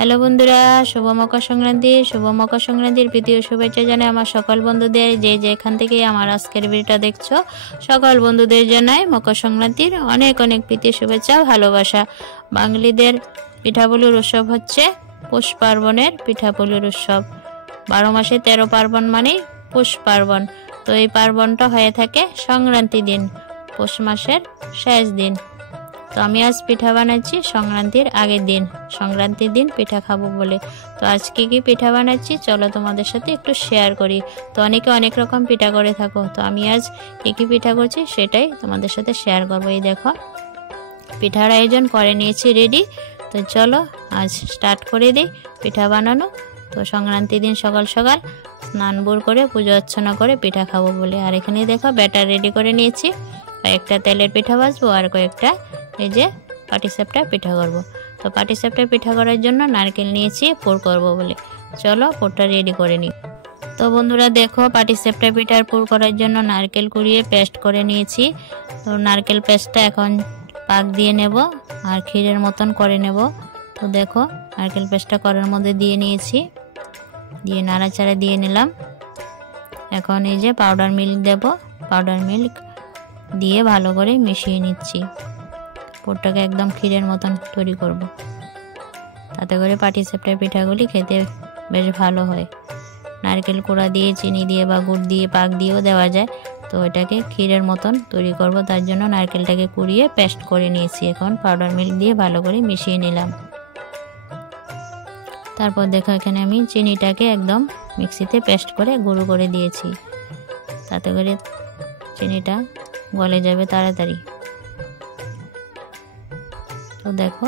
Hello বন্ধুরা, শুভ মকর সংক্রান্তির প্রীতি ও শুভেচ্ছা জানাই আমার সকল বন্ধুদের। যে যেখান থেকে আমার আজকের ভিডিওটা দেখছো, সকল বন্ধুদের জানাই মকর সংক্রান্তির অনেক অনেক প্রীতি শুভেচ্ছা ভালোবাসা। বাঙালিদের পিঠাপুলির উৎসব হচ্ছে পৌষ পার্বণের পিঠাপুলির উৎসব। 12 মাসে 13 পার্বণ মানেই পৌষ পার্বণ। তো এই পার্বণটা হয়ে থাকে সংক্রান্তি দিন, পৌষ মাসের শেষ দিন। তো আমি আজ পিঠা বানাচ্ছি সংক্রান্তির আগের দিন, সংক্রান্তির দিন পিঠা খাবো বলে। তো আজকে কি পিঠা বানাচ্ছি চলো তোমাদের সাথে একটু শেয়ার করি। তো অনেকে অনেক রকম পিঠা করে থাকো, তো আমি আজ কি পিঠা করছি সেটাই তোমাদের সাথে শেয়ার করবো। এই দেখো পিঠার আয়োজন করে নিয়েছি রেডি। তো চলো আজ স্টার্ট করে দিই পিঠা বানানো। তো সংক্রান্তির দিন সকাল সকাল স্নান করে পুজো অর্চনা করে পিঠা খাবো বলে। আর এখানে দেখো ব্যাটার রেডি করে নিয়েছি, কয়েকটা তেলের পিঠা ভাজবো আর কয়েকটা এই যে পাটিসাপটা পিঠা করব। তো পাটিসাপটা পিঠা করার জন্য নারকেল নিয়েছি পুর করব বলে। চলো পুরটা রেডি করে নিই। তো বন্ধুরা দেখো পাটিসাপটা পিঠার পুর করার জন্য নারকেল কুড়িয়ে পেস্ট করে নিয়েছি। তো নারকেল পেস্টটা এখন পাক দিয়ে নেব আর ক্ষীরের মতন করে নেব। তো দেখো নারকেল পেস্টটা করার মধ্যে দিয়ে নিয়েছি, দিয়ে নাড়াচাড়া দিয়ে নিলাম। এখন এই যে পাউডার মিল্ক দেব, পাউডার মিল্ক দিয়ে ভালো করে মিশিয়ে নিচ্ছি। পুরটাকে একদম ক্ষীরের মতন তৈরি করব, তাতে করে পাটিসাপটার পিঠাগুলি খেতে বেশ ভালো হয়। নারকেল কোড়া দিয়ে, চিনি দিয়ে বা গুড় দিয়ে, পাক দিয়েও দেওয়া যায়। তো এটাকে ক্ষীরের মতন তৈরি করব, তার জন্য নারকেলটাকে কুড়িয়ে পেস্ট করে নিয়েছি। এখন পাউডার মিল্ক দিয়ে ভালো করে মিশিয়ে নিলাম। তারপর দেখো এখানে আমি চিনিটাকে একদম মিক্সিতে পেস্ট করে গুঁড়ো করে দিয়েছি, তাতে করে চিনিটা গলে যাবে তাড়াতাড়ি। তো দেখো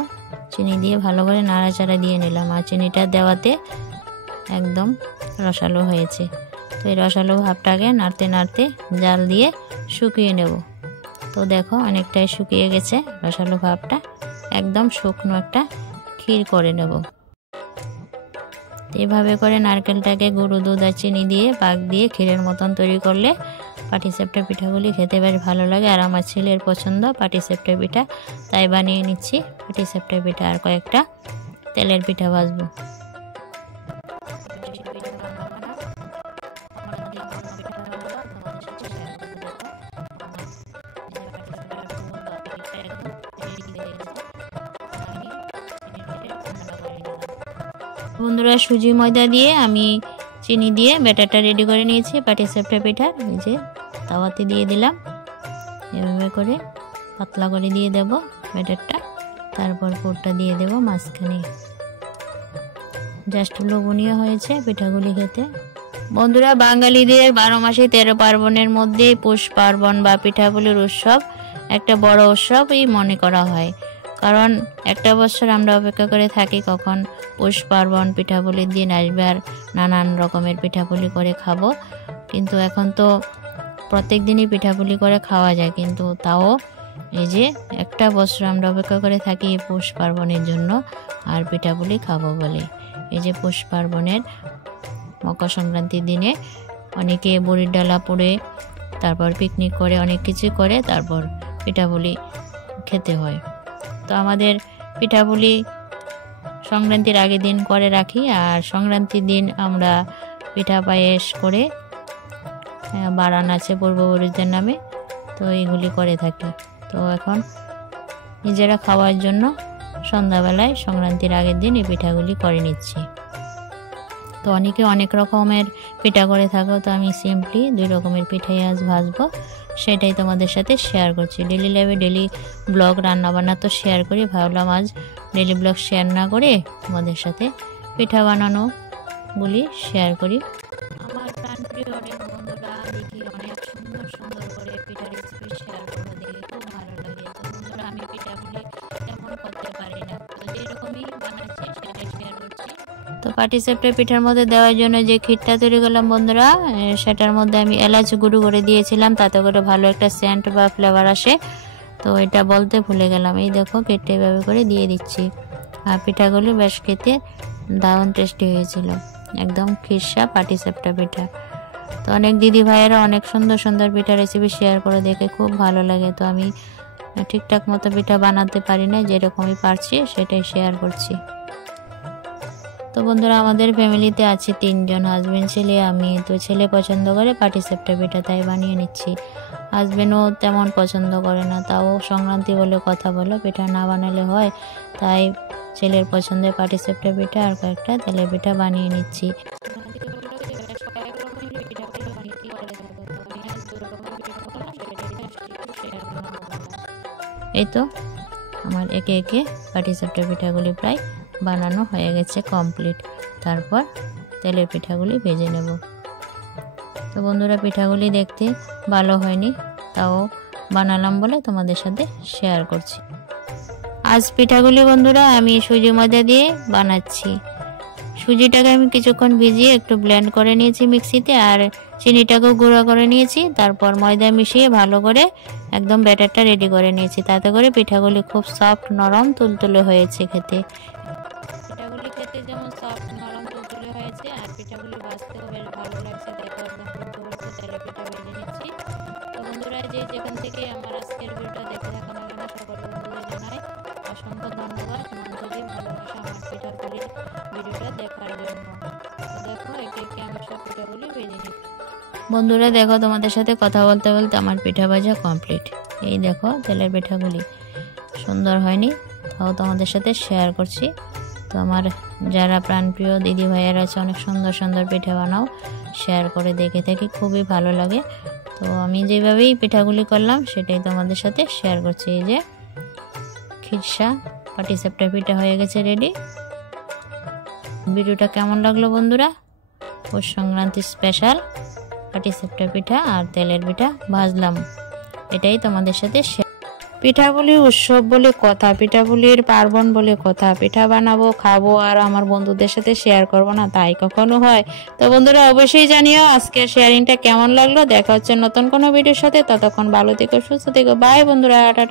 চিনি দিয়ে ভালো করে নাড়াচাড়া দিয়ে নিলাম, আর চিনিটা দেওয়াতে একদম রসালো হয়েছে। তো এই রসালো ভাবটাকে নাড়তে নাড়তে জাল দিয়ে শুকিয়ে নেব। তো দেখো অনেকটাই শুকিয়ে গেছে রসালো ভাবটা, একদম শুকনো একটা ক্ষীর করে নেব। এইভাবে করে নারকেলটাকে গুঁড়ো দুধ আর চিনি দিয়ে পাক দিয়ে ক্ষীরের মতন তৈরি করলে পাটিসাপটা পিঠাগুলি খেতে বেশ ভালো লাগে। আর আমার ছেলের পছন্দ পাটিসাপটা পিঠা, তাই বানিয়ে নিচ্ছি পাটিসাপটা পিঠা। আর কয়েকটা তেলের পিঠা ভাজবো। বন্ধুরা সুজি ময়দা দিয়ে আমি চিনি দিয়ে ব্যাটারটা রেডি করে নিয়েছি পাটিসাপটা পিঠা। এই যে তাওয়াতে দিয়ে দিলাম, এভাবে করে পাতলা করে দিয়ে দেব ব্যাটারটা। তারপর পুরটা দিয়ে দেব মাঝখানে। জাস্ট লোভনীয় হয়েছে পিঠাগুলি খেতে। বন্ধুরা বাঙালিদের 12 মাসে 13 পার্বণের মধ্যে পৌষ পার্বণ বা পিঠাপুলির উৎসব একটা বড় উৎসবই মনে করা হয়। কারণ একটা বছর আমরা অপেক্ষা করে থাকি কখন পৌষ পার্বণ পিঠাপুলির দিন আসবে আর নানান রকমের পিঠাপুলি করে খাবো। কিন্তু এখন তো প্রত্যেক দিনই পিঠাপুলি করে খাওয়া যায়, কিন্তু তাও এই যে একটা বছর আমরা অপেক্ষা করে থাকি পৌষ পার্বণের জন্য আর পিঠাপুলি খাবো বলে। এই যে পৌষ পার্বণের মকর সংক্রান্তির দিনে অনেকে বড়ির ডালা পোড়ে, তারপর পিকনিক করে, অনেক কিছু করে, তারপর পিঠাপুলি খেতে হয়। তো আমাদের পিঠাপুলি সংক্রান্তির আগের দিন করে রাখি, আর সংক্রান্তির দিন আমরা পিঠা পায়েস করে বারান আছে পূর্বপুরুষদের নামে, তো এইগুলি করে থাকি। তো এখন নিজেরা খাওয়ার জন্য সন্ধ্যাবেলায় সংক্রান্তির আগের দিন এই পিঠাগুলি করে নিচ্ছি। তো অনেকে অনেক রকমের পিঠা করে থাকো, তো আমি সিম্পলি 2 রকমের পিঠাই আজ ভাজবো, সেটাই তোমাদের সাথে শেয়ার করছি। ডেলি লাইফে ডেলি ব্লগ রান্নাবান্না তো শেয়ার করি, ভাবলাম আজ ডেলি ব্লগ শেয়ার না করে তোমাদের সাথে পিঠা বানানোগুলি শেয়ার করি। আমার প্রাণপ্রিয় অনেক বন্ধুরা দেখি অনেক সুন্দর সুন্দর করে পিঠা রেসিপি শেয়ার করবো, দেখে খুব ভালো লাগে। তো বন্ধুরা আমি পিঠাগুলি তেমন করতে পারি না, তো যেরকমই বানাচ্ছি সেটাই শেয়ার করছি। তো পাটিসাপটা পিঠার মধ্যে দেওয়ার জন্য যে ক্ষীরটা তৈরি করলাম বন্ধুরা, সেটার মধ্যে আমি এলাচ গুঁড়ো করে দিয়েছিলাম, তাতে করে ভালো একটা সেন্ট বা ফ্লেভার আসে। তো এটা বলতে ভুলে গেলাম। এই দেখো কেটে এভাবে করে দিয়ে দিচ্ছি। আর পিঠাগুলি বেশ খেতে দারুণ টেস্টি হয়েছিল, একদম খিরসা পাটিসাপটা পিঠা। তো অনেক দিদি ভাইয়েরা অনেক সুন্দর সুন্দর পিঠা রেসিপি শেয়ার করে, দেখে খুব ভালো লাগে। তো আমি ঠিকঠাক মতো পিঠা বানাতে পারি না, যেরকমই পারছি সেটাই শেয়ার করছি। তো বন্ধুরা আমাদের ফ্যামিলিতে আছে 3 জন, হাজবেন্ড ছেলে আমি। তো ছেলে পছন্দ করে পাটিসাপটা পিঠা, তাই বানিয়ে নিচ্ছি। হাজবেন্ডও তেমন পছন্দ করে না, তাও সংক্রান্তি বলে কথা বলো, পিঠা না বানালে হয়, তাই ছেলের পছন্দের পাটিসাপটা পিঠা আর কয়েকটা তেলের পিঠা বানিয়ে নিচ্ছি। এই তো আমার একে একে পাটিসাপটা পিঠাগুলি প্রায় বানানো হয়ে গেছে, কমপ্লিট। তারপর তেলের পিঠাগুলি ভেজে নেব। তো বন্ধুরা পিঠাগুলি দেখতে ভালো হয়নি, তাও বানালাম বলে তোমাদের সাথে শেয়ার করছি। আজ পিঠাগুলি বন্ধুরা আমি সুজি ময়দা দিয়ে বানাচ্ছি। সুজিটাকে আমি কিছুক্ষণ ভিজিয়ে একটু ব্লেন্ড করে নিয়েছি মিক্সিতে, আর চিনিটাকেও গুঁড়ো করে নিয়েছি। তারপর ময়দা মিশিয়ে ভালো করে একদম ব্যাটারটা রেডি করে নিয়েছি। তাতে করে পিঠাগুলি খুব সফট, নরম, তুলতুলে হয়েছে খেতে। পিঠাগুলি খেতে যেমন সফট, নরম, তুলতুলে হয়েছে, আর পিঠাগুলি ভাজতেও বেশ ভালো লাগছে। দেখো একদম ফুলতে তেলে পিঠা ভেজে নিচ্ছি। তো বন্ধুরা যে যেখান থেকে আমার আজকের ভিডিওটা দেখে থাকা না কেন সকল বন্ধুদের জানাই অসংখ্য ধন্যবাদ, মন্ত্রী ভালোবাসা আমার পিঠাগুলির ভিডিওটা দেখার জন্য। দেখো একে একে আমি সব পিঠাগুলি ভেজে নিচ্ছি। বন্ধুরা দেখো তোমাদের সাথে কথা বলতে বলতে আমার পিঠা ভাজা কমপ্লিট। এই দেখো তেলের পিঠাগুলি সুন্দর হয়নি, তাও তোমাদের সাথে শেয়ার করছি। তো আমার যারা প্রাণপ্রিয় দিদি ভাইয়েরা আছে অনেক সুন্দর সুন্দর পিঠা বানাও, শেয়ার করে দেখে থাকি, খুবই ভালো লাগে। তো আমি যেভাবেই পিঠাগুলি করলাম সেটাই তোমাদের সাথে শেয়ার করছি। এই যে খিরসা পাটিসাপটা পিঠা হয়ে গেছে রেডি। ভিডিওটা কেমন লাগলো বন্ধুরা? পৌষ সংক্রান্তি স্পেশাল পাটিসাপটা পিঠা আর তেলের পিঠা ভাজলাম, এটাই তোমাদের সাথে শেয়ার। পিঠাপুলি উৎসব বলে কথা, পিঠাপুলির পার্বণ বলে কথা, পিঠা বানাবো, খাবো, আর আমার বন্ধুদের সাথে শেয়ার করব না, তাই কখনো হয়? তো বন্ধুরা অবশ্যই জানিও আজকের শেয়ারিংটা কেমন লাগলো। দেখা হচ্ছে নতুন কোনো ভিডিওর সাথে, ততক্ষণ ভালো থেকো, সুস্থ থেকো, বাই বন্ধুরা, টাটা।